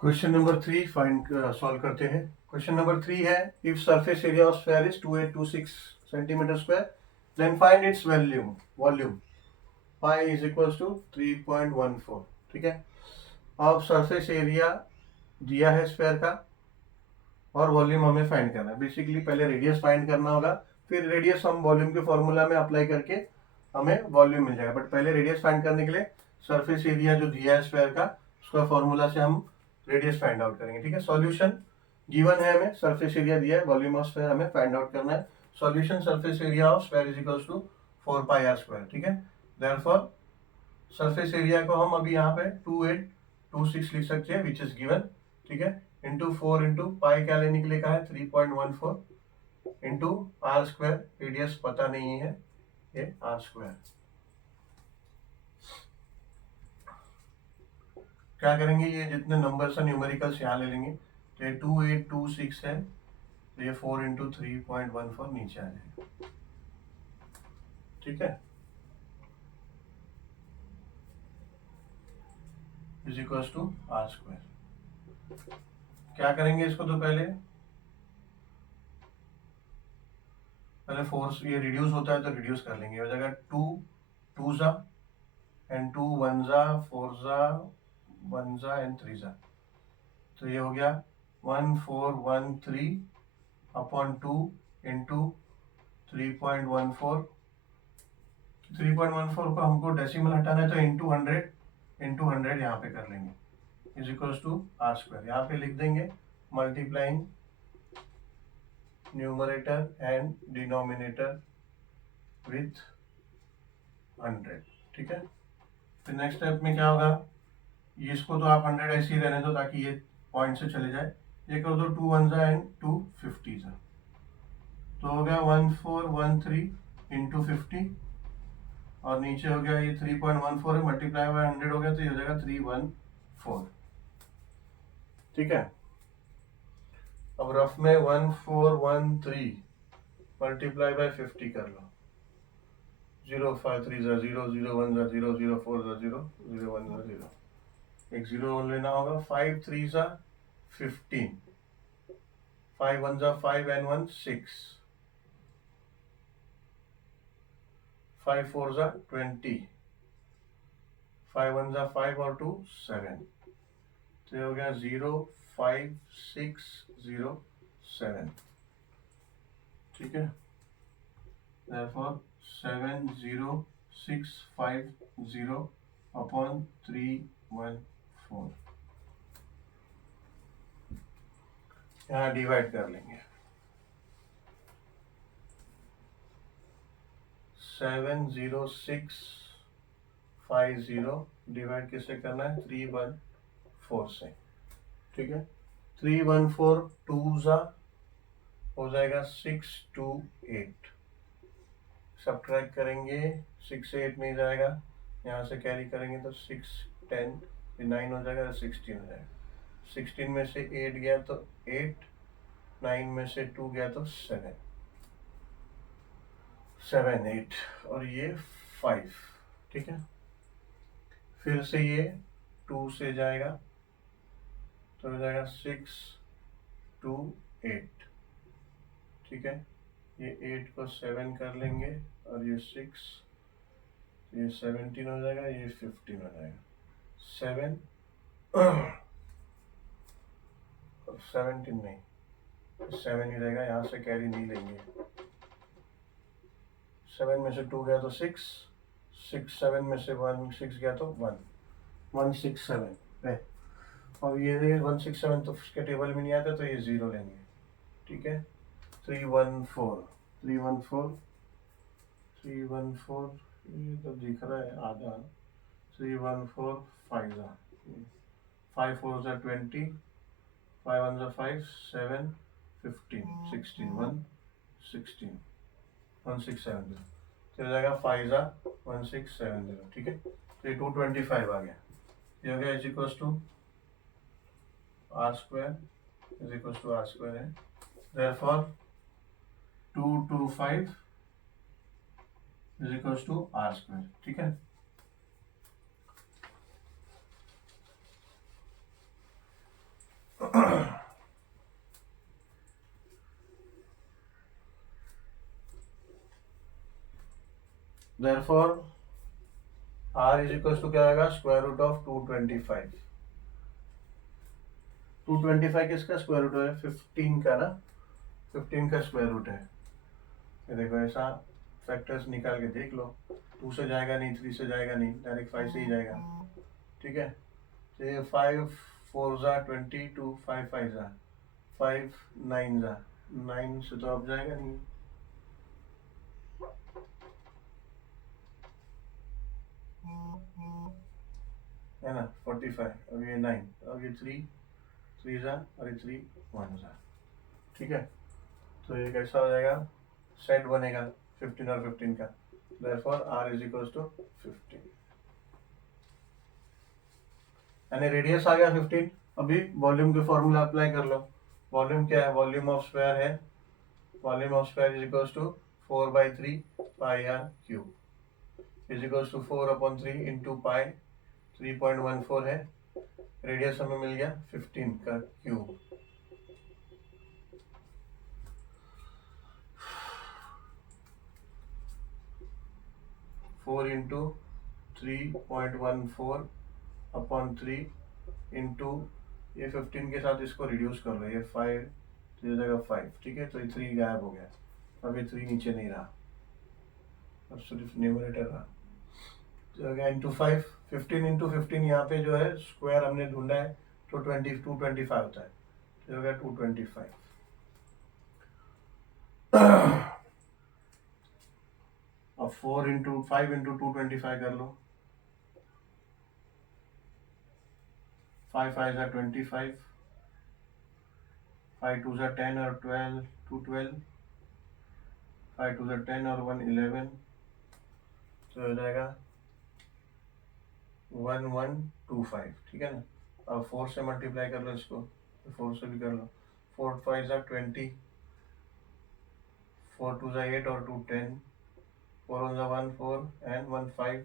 Question number 3 find solve करते हैं। Question number 3 है if surface area of sphere is 2826 centimetre square then find its volume pi is equals to 3.14। ठीक है, अब surface area दिया है स्फीयर का और वॉल्यूम हमें फाइंड करना है। बेसिकली पहले रेडियस फाइंड करना होगा, फिर रेडियस हम वॉल्यूम के फॉर्मूला में अप्लाई करके हमें वॉल्यूम मिल जाएगा। बट पहले रेडियस फाइंड करने के लिए सरफेस एरिया जो दिया है स्फीयर का उसका फॉर्मूला से हम रेडियस फाइंड आउट करेंगे। ठीक है, सॉल्यूशन गिवन है, हमें सरफेस एरिया दिया है, वॉल्यूम ऑफ स्फीयर हमें फाइंड आउट करना है। Solution surface area of sphere is equals to 4 pi R square. ठीक है, देयरफॉर सरफेस एरिया को हम अभी यहाँ पे 2826 लिख सकते हैं विच इज गिवन। ठीक है, इंटू 4 इंटू पाई क्या लेने के लिए कहा है 3.14 इंटू आर स्क्वायर, रेडियस पता नहीं है ये आर स्क्वायर। क्या करेंगे, ये जितने नंबर्स हैं न्यूमेरिकल्स यहाँ ले लेंगे। तो ये 2826 है, तो ये 4 इंटू 3.14 नीचे आ जाएगा। ठीक है, is equals to are square. क्या करेंगे इसको, तो पहले फोर्स ये रिड्यूस होता है तो रिड्यूस कर लेंगे। हो जाएगा 2 2 जा एंड 2 1 जा 4 जा 1 जा एंड 3 जा, तो ये हो गया 1413 अपॉन 2 इंटू 3.14। 3.14 को हमको डेसिमल हटाना है तो इंटू 100 यहाँ पे कर लेंगे is equals to are square. यहाँ पे लिख देंगे multiplying numerator and denominator with 100। ठीक है, फिर नेक्स्ट स्टेप में क्या होगा, ये इसको तो आप 100 ऐसे ही रहने दो ताकि ये पॉइंट से चले जाए। ये कर दो 2 1 जा एंड 2 50 जा, तो हो गया 1413 इंटू 50 और नीचे हो गया ये 3.14 है, मल्टीप्लाई बाय 100 हो गया तो ये हो जाएगा 314। ठीक है, अब रफ में 1413 मल्टीप्लाई बाय 50 कर लो। 0 5 3 जा 0 0 1 जा 0 0 4 जा 0 0 1 जा 0, एक 0 लेना होगा। 5 3 जा 15, 5 1 जा 5 and 1 6, 5 4 जा 20, 5 1 जा 5 और 2 7, तो ये हो गया 0 5 6 0 7। ठीक है, therefore 70650 अपॉन 314 यहाँ डिवाइड कर लेंगे। 70650 डिवाइड किससे करना है 314 से। ठीक है, 314 2 जा हो जाएगा 628, सब्ट्रैक्ट करेंगे 6 से 8 नहीं जाएगा, यहाँ से कैरी करेंगे तो 6 10 9 हो जाएगा, 16 हो जाएगा। 16 में से 8 गया तो 8, 9 में से 2 गया तो 7 7 8 और ये 5। ठीक है, फिर से ये 2 से जाएगा तो हो जाएगा 6 2 8। ठीक है, ये 8 को 7 कर लेंगे और ये 6, ये 17 हो जाएगा, ये 15 हो जाएगा। 7 17 नहीं 7 ही रहेगा, यहाँ से कैरी नहीं लेंगे। 7 में से 2 गया तो 6 6 7 में से 1 6 गया तो 1 167 है, और ये 167 तो उसके टेबल में नहीं आता तो ये 0 लेंगे। ठीक है, 314 314 314 ये तो दिख रहा है आधा। 314 5 जा 5 4 जा 20, 5 1 जा 5 7 15 16 167 167 तो हो जाएगा 5 जा 1670। ठीक है, तो ये 225 आ गया। ये हो गया is equals to are square is equals to are square है, therefore 225 is equals to are square. ठीक है, therefore r is equal to क्या आएगा, स्क्वायर रूट ऑफ 225। 225 किसका स्क्वायर रूट है, 15 का ना, 15 का स्क्वायर रूट है। ये देखो ऐसा फैक्टर्स निकाल के देख लो, 2 से जाएगा नहीं, 3 से जाएगा नहीं, डायरेक्ट 5 से ही जाएगा। ठीक है, तो ये 5 4 जा 22, 5 5 जा 5, 9 जा 9 से तो अब जाएगा नहीं, है ना, 45। अब ये 9, अब ये 3 3 जा और ये 3 1 जा। ठीक है, तो ये कैसा हो जाएगा, सेट बनेगा 15 और 15 का। Therefore r is equal to 15, यानी रेडियस आ गया 15। अभी वॉल्यूम के फॉर्मूला अप्लाई कर लो। वॉल्यूम क्या है, वॉल्यूम ऑफ स्फीयर है, volume of sphere is equal to 4/3 pi r cube is equal to 4/3 into pi 3.14 है। रेडियस हमें मिल गया 15 का cube. Four into 3.14 upon 3 into ये 15 के साथ इसको रिड्यूस कर लो, ये 5 तो जगह 5। ठीक है, तो ये 3 गायब हो गया, अब ये 3 नीचे नहीं रहा, अब सिर्फ न्यूमरेटर रहा। तो गया इंटू 5, 15 इंटू 15 यहाँ पे जो है स्क्वायर हमने ढूंढा है तो 225 होता है, तो हो गया 225। अब 4 इंटू 5 इंटू 225 कर लो, 5 5 25, 5 2 10 और 12 212, 5 2 10 और 1 11, तो हो जाएगा 1125। ठीक है ना, अब 4 से मल्टीप्लाई कर लो इसको, 4 से भी कर लो, 4 5 20, 4 2 8 और 2 10, 4 1 1 4 एंड 1 5,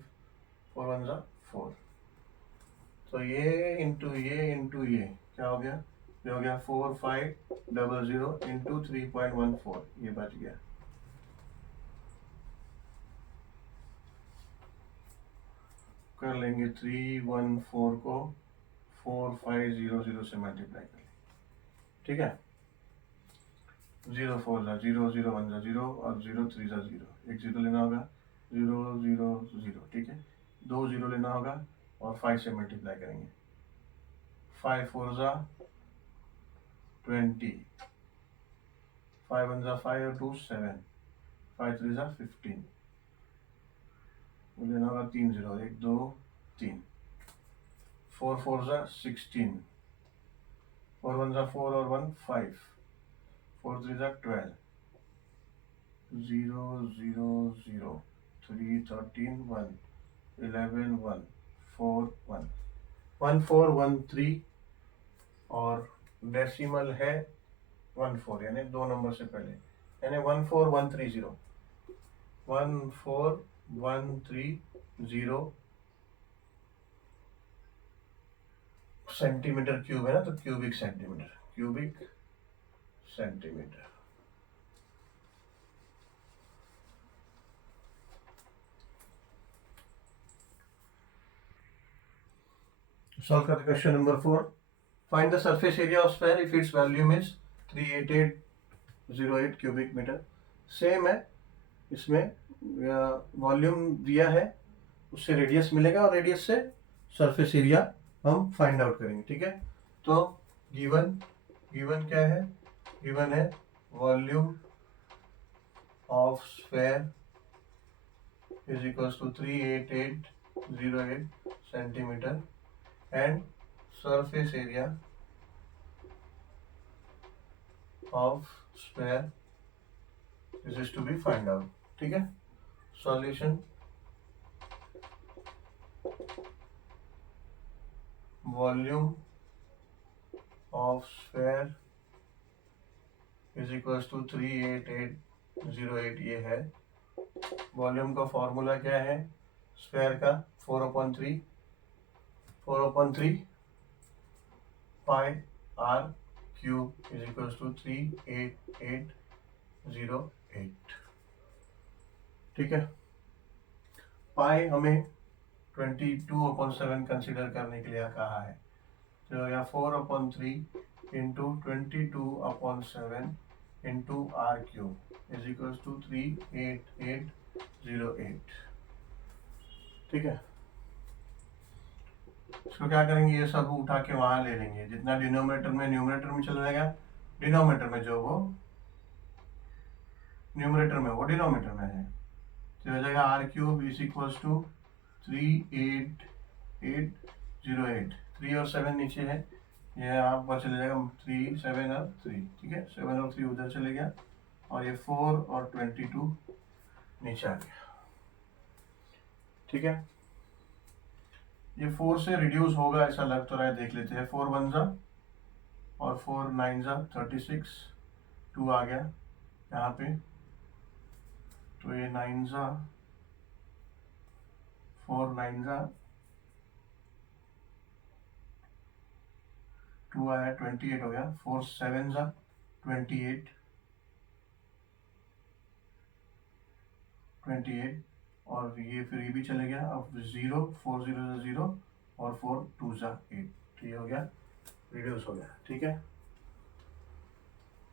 4 1 4। तो ये इंटू ये क्या हो गया, ये हो गया 4500 इंटू 3.14, ये बच गया। कर लेंगे 314 को 4500 से मल्टीप्लाई कर लेंगे। ठीक है, 0 4 जा 0 0 1 जा 0 और 0 3 जा 0, एक 0 लेना होगा, 0 0 0। ठीक है, 2 0 लेना होगा और 5 से मल्टीप्लाई करेंगे, 5 4 जा 20, 5 1 जा 5 और 2 7, 5 3 जा 15, लेना होगा 3 0, 1 2 3, 4 4 जा 16, 4 1 जा 4 और 1 5, 4 3 जा 12, 0 0 0 3 13 1 11 1 4 1 1413 और डेसिमल है 14, यानी 2 नंबर से पहले, यानी 14130, 14130 सेंटीमीटर क्यूब है ना, तो क्यूबिक सेंटीमीटर। Solve करते question number 4। Find the surface area of sphere if it's volume is 38808 cubic metre. Same है, इसमें वॉल्यूम दिया है, उससे रेडियस मिलेगा और रेडियस से सरफेस एरिया हम फाइंड आउट करेंगे। ठीक है, तो गिवन क्या है, गिवन है volume of sphere is equals to 38808 centimetre and surface area of sphere is to be find out। ठीक है, solution volume of sphere is equals to 38808, ये है वॉल्यूम का फॉर्मूला। क्या है स्फीयर का, 4/3 pi r cube is equals to 38808। ठीक है, पाई हमें 22/7 कंसिडर करने के लिए कहा है, तो हो गया 4/3 into 22/7 into R cube is equal to 38808। ठीक है, इसको क्या करेंगे, ये सब उठा के वहां ले लेंगे, जितना डिनोमिनेटर में न्यूमरेटर में चला जाएगा, डिनोमिनेटर में जो वो न्यूमरेटर में वो डिनोमिनेटर में है, तो हो जाएगा R cube is equal to 38808। 3 और 7 नीचे है, ये यहाँ पर चले जाएगा 3 7 और 3, ठीक है, 7 और 3 उधर चले गया, और ये 4 और 22 नीचे आ गया। ठीक है, ये 4 से रिड्यूस होगा ऐसा लग तो रहा है, देख लेते हैं। 4 1 जा और 4 9 जा 36, 2 आ गया यहाँ पे, तो ये 9 जा 4 9 जा 2 आया, 28 हो गया। 4 7 जा 28 28, और ये फिर ये भी चले गया। अब 0 4 0 जा 0 और 4 2 जा 8, तो ये हो गया, रिड्यूस हो गया। ठीक है,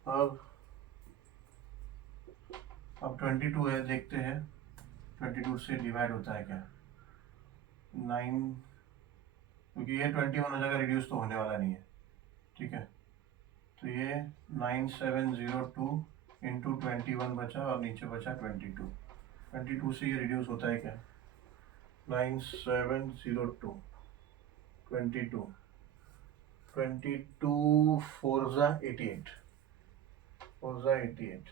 अब 22 है, देखते हैं 22 से डिवाइड होता है क्या। 9, क्योंकि ये 21 हो जाएगा, रिड्यूस तो होने वाला नहीं है। ठीक है, तो ये 9702 इंटू 21 बचा, और नीचे बचा 22। 22 से ये रिड्यूस होता है क्या, 9702 22 22 4 जा 88, 4 जा 88,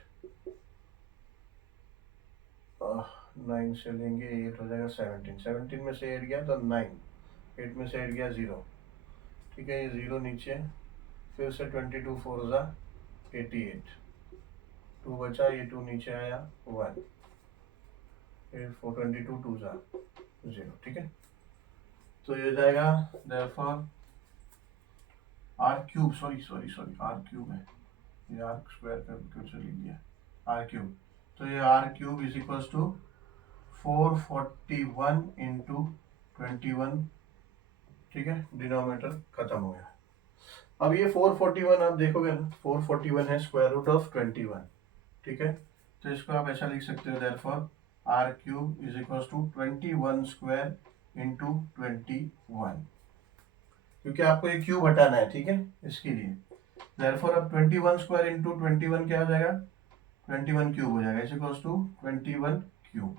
9 से लेंगे 8 हो जाएगा 17, 17 में से 8 गया तो 9, 8 में से 8 गया 0। ठीक है, ये 0 नीचे, फिर से 22 4 जा 88, 2 बचा, ये 2 नीचे आया 1, फिर 422 2 जा 0। ठीक है, तो ये जाएगा therefore R cube, sorry R cube है, ये आर स्क्वायर कर लिख दिया, आर क्यूब, तो ये R cube is equal to 441 into 21। ठीक है, डिनोमिनेटर खत्म हो गया। अब ये 441 आप देखोगे ना, 441 है स्क्वायर रूट ऑफ 21। ठीक है, तो इसको आप ऐसा लिख सकते हो, therefore R cube is equal to 21 square into 21, क्योंकि आपको ये क्यूब हटाना है। ठीक है, इसके लिए देयरफॉर अब 21 स्क्वायर इंटू 21 क्या हो जाएगा, 21 क्यूब हो जाएगा, इज इक्वल टू 21 क्यूब।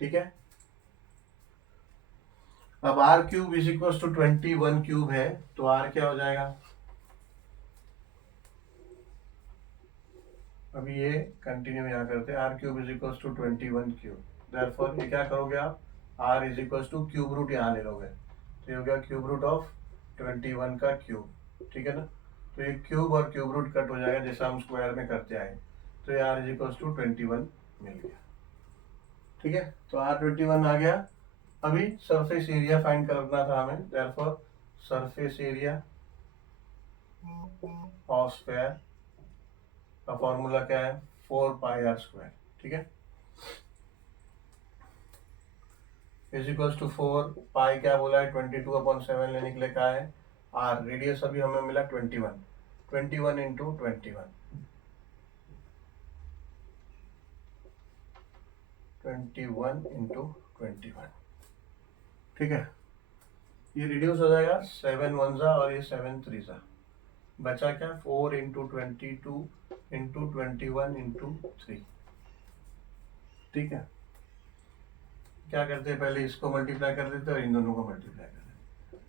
ठीक है, अब R cube is equal to 21 cube है, तो आर क्या हो जाएगा, अभी ये कंटिन्यू यहाँ करते हैं। R cube is equal to 21 cube, therefore ये क्या करोगे आप, R is equal to cube root यहाँ ले लोगे, तो ये हो गया क्यूब रूट ऑफ 21 का क्यूब। ठीक है ना, तो ये क्यूब और क्यूब रूट कट हो जाएगा जैसा हम स्क्वायर में करते आए, तो ये आर इज इक्वल टू 21 मिल गया। ठीक है, तो आर 21 आ गया। अभी सरफेस एरिया फाइंड करना था हमें, therefore surface area of square का फॉर्मूला क्या है, 4 पाई आर स्क्वायर। ठीक है, इज इक्वल टू 4 पाई क्या बोला है, 22/7 लेने के लिए कहा है। आर रेडियस अभी हमें मिला 21, 21 इंटू 21, 21 इंटू 21। ठीक है, ये रिड्यूस हो जाएगा, 7 1 जा और ये 7 3 जा, बचा क्या, 4 इंटू 22 इंटू 21 इंटू 3। ठीक है, क्या करते हैं, पहले इसको मल्टीप्लाई कर देते हैं और इन दोनों को मल्टीप्लाई कर देते हैं।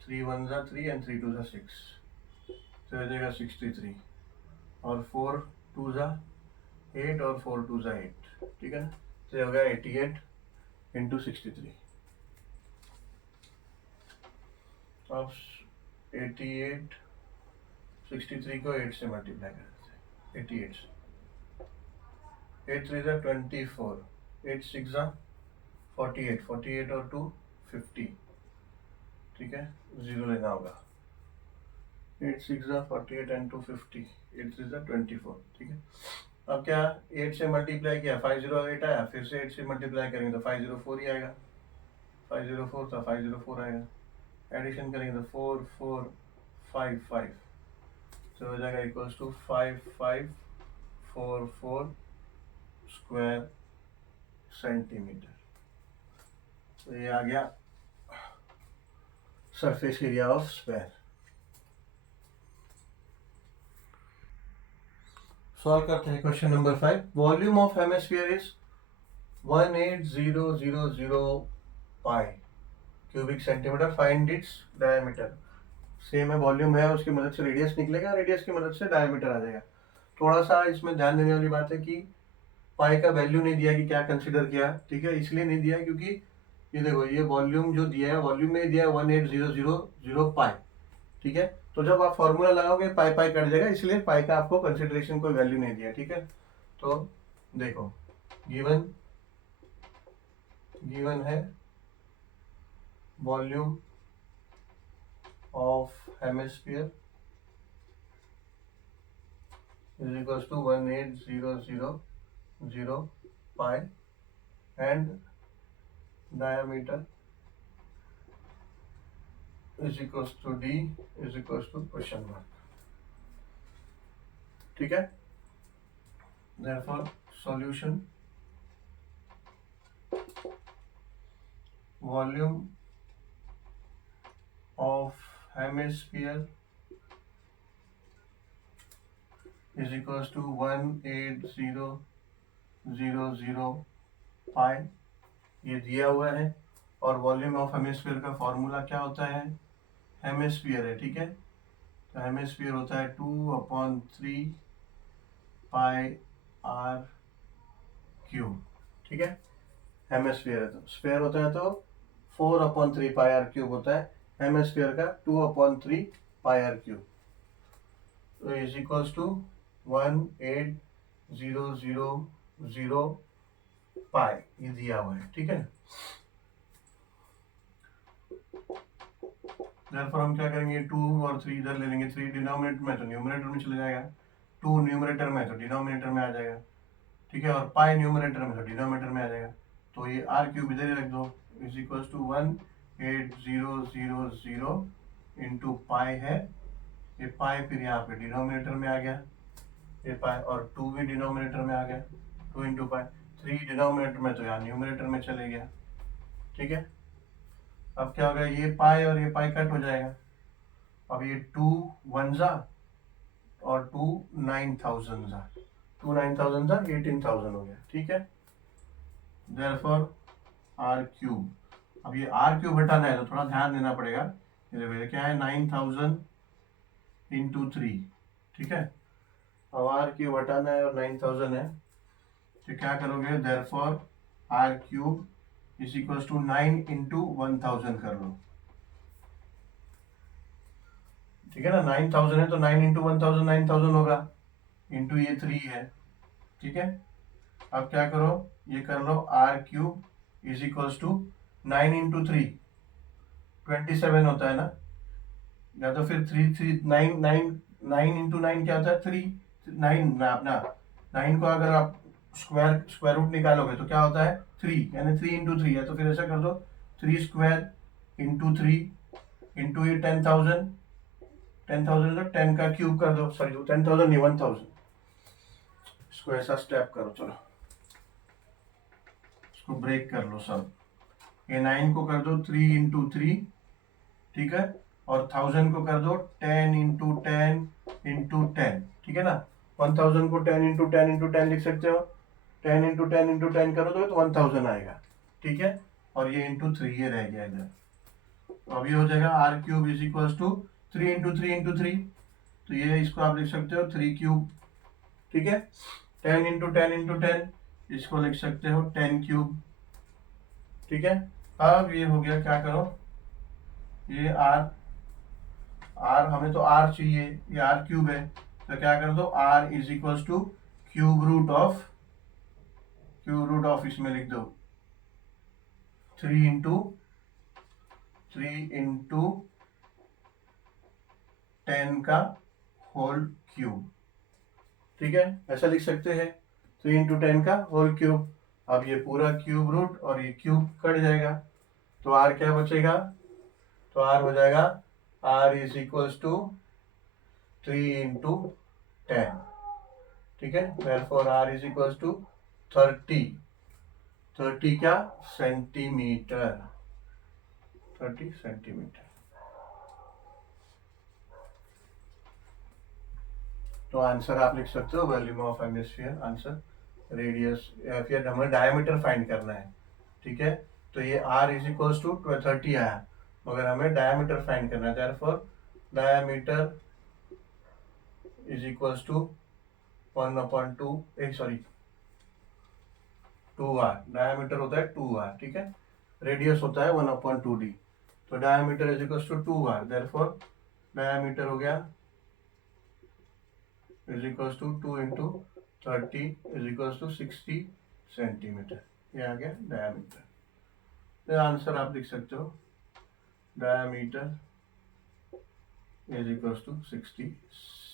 3 1 जा 3 एंड 3 2 जा 6, तो हो जाएगा 63, और 4 2 जा 8 और 4 2 जा 8। ठीक है ना, तो हो गया 88 इंटू 63। अब 88 63 को 8 से मल्टीप्लाई कर देते हैं, 88 से, 8 3 जा 24, 8 6 जा 48, 48 और 2 50। ठीक है, 0 लेना होगा, 8 6 जा 48 एंड 2 50, 8 3 जा 24। ठीक है, अब क्या 8 से मल्टीप्लाई किया 508 आया, फिर से 8 से मल्टीप्लाई करेंगे तो 504 ही आएगा, 504 था 504 आएगा, एडिशन करेंगे तो 4455, तो हो जाएगा इक्वल्स टू 5544 स्क्वायर सेंटीमीटर। तो ये आ गया surface area of sphere. Solve करते हैं question number 5। Volume of hemisphere is 18000 pi cubic centimetre, find its diameter. Same है, वॉल्यूम है, उसकी मदद से रेडियस निकलेगा, रेडियस की मदद से डायमीटर आ जाएगा। थोड़ा सा इसमें ध्यान देने वाली बात है कि पाई का वैल्यू नहीं दिया कि क्या कंसिडर किया, ठीक है, इसलिए नहीं दिया क्योंकि ये देखो ये वॉल्यूम जो दिया है, वॉल्यूम में दिया है 18000 पाई, ठीक है। तो जब आप फॉर्मूला लगाओगे पाई पाई कट जाएगा, इसलिए पाई का आपको कंसिडरेशन कोई वैल्यू नहीं दिया, ठीक है। तो देखो गिवन है volume of hemisphere is equals to 18000 pi and diameter is equals to d is equals to question mark, ठीक है। therefore solution volume of hemisphere is equals to 18000 पाई, ये दिया हुआ है। और वॉल्यूम ऑफ हेमिस्फीयर का फॉर्मूला क्या होता है, हेमिस्फीयर है, ठीक है। तो हेमिस्फीयर होता है 2/3 पाई आर क्यूब, ठीक है। हेमिस्फीयर है, तो स्फीयर होता है तो 4/3 पाई आर क्यूब होता है, हेमिस्फीयर का 2/3 पाई आर क्यूब, तो इज इक्वल्स टू 18000 पाई, ये दिया हुआ है, ठीक है। Therefore हम क्या करेंगे, 2 और 3 इधर ले लेंगे, 3 डिनोमिनेटर में तो न्यूमरेटर में चले जाएगा, 2 न्यूमरेटर में तो डिनोमिनेटर में आ जाएगा, ठीक है, और पाई न्यूमरेटर में तो डिनोमिनेटर में आ जाएगा। तो ये आर क्यूब इधर ही रख दो, is equals to 18000 into pi है, ये पाई फिर यहाँ पे डिनोमिनेटर में आ गया, ये पाई, और 2 भी डिनोमिनेटर में आ गया, 2 इंटू पाई, 3 डिनोमिनेटर में तो यहाँ न्यूमरेटर में चले गया, ठीक है। अब क्या होगा, ये पाई और ये पाई कट हो जाएगा, अब ये 2 1 जा और 2 9000 जा, 2 9000 जा 18000 हो गया, ठीक है। देयरफॉर आर क्यूब, अब ये आर क्यूब हटाना है तो थोड़ा ध्यान देना पड़ेगा, ये क्या है 9000 इंटू 3, ठीक है। अब आर क्यूब हटाना है और 9000 है, तो क्या करोगे, therefore R cube is equals to 9 into 1000 कर लो, ठीक है ना। 9000 है तो 9 इंटू 1000 9000 होगा, इंटू ये 3 है, ठीक है। अब क्या करो, ये कर लो r cube is equals to 9 into 3 27 होता है ना, या तो फिर 9 इंटू 9 क्या होता है 3, 9 अपना 9 को अगर आप स्क्वायर रूट निकालोगे तो क्या होता है 3, यानी 3 इंटू 3 है, तो फिर ऐसा कर दो 3 स्क्वायर इंटू 3 इंटू ये 10,000 तो 10 का क्यूब कर दो, सॉरी 10,000 नहीं 1000, इसको ऐसा स्टेप करो, चलो इसको ब्रेक कर लो सब, ये 9 को कर दो 3 इंटू 3, ठीक है, और 1000 को कर दो 10 इंटू 10 इंटू 10, ठीक है ना। 1000 को 10 इंटू 10 इंटू 10 लिख सकते हो, 10 इंटू 10 इंटू 10 करो तो 1000 आएगा, ठीक है, और ये इंटू 3 ये रह गया इधर, तो अब ये हो जाएगा R cube is equals to 3 into 3 into 3, तो ये इसको आप लिख सकते हो 3 क्यूब, ठीक है। 10 इंटू 10 इंटू 10 इसको लिख सकते हो 10 क्यूब, ठीक है। अब ये हो गया, क्या करो, ये आर हमें तो आर चाहिए, ये आर क्यूब है, तो क्या कर दो R is equals to cube root of इसमें लिख दो 3 इंटू 10 का होल क्यूब, ठीक है, ऐसा लिख सकते हैं 3 इंटू 10 का होल क्यूब। अब ये पूरा क्यूब रूट और ये क्यूब कट जाएगा, तो आर क्या बचेगा, तो आर हो जाएगा R is equals to 3 into 10। ठीक है, therefore R is equals to 30 क्या सेंटीमीटर, 30 सेंटीमीटर। तो आंसर आप लिख सकते हो volume of hemisphere, answer radius, या फिर हमें डायमीटर फाइंड करना है। ठीक है, तो ये r इज इक्वल्स टू 30 आया, मगर हमें डायमीटर फाइंड करना है, therefore diameter is equals to 1/2, sorry 2r, diameter होता है 2r। ठीक है, रेडियस होता है 1/2d, तो diameter is equals to 2r, therefore diameter हो गया is equals to 2 into 30 is equals to 60 centimetre. ये आ गया डायमीटर। तो आंसर आप लिख सकते हो diameter is equals to 60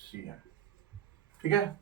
cm। ठीक है।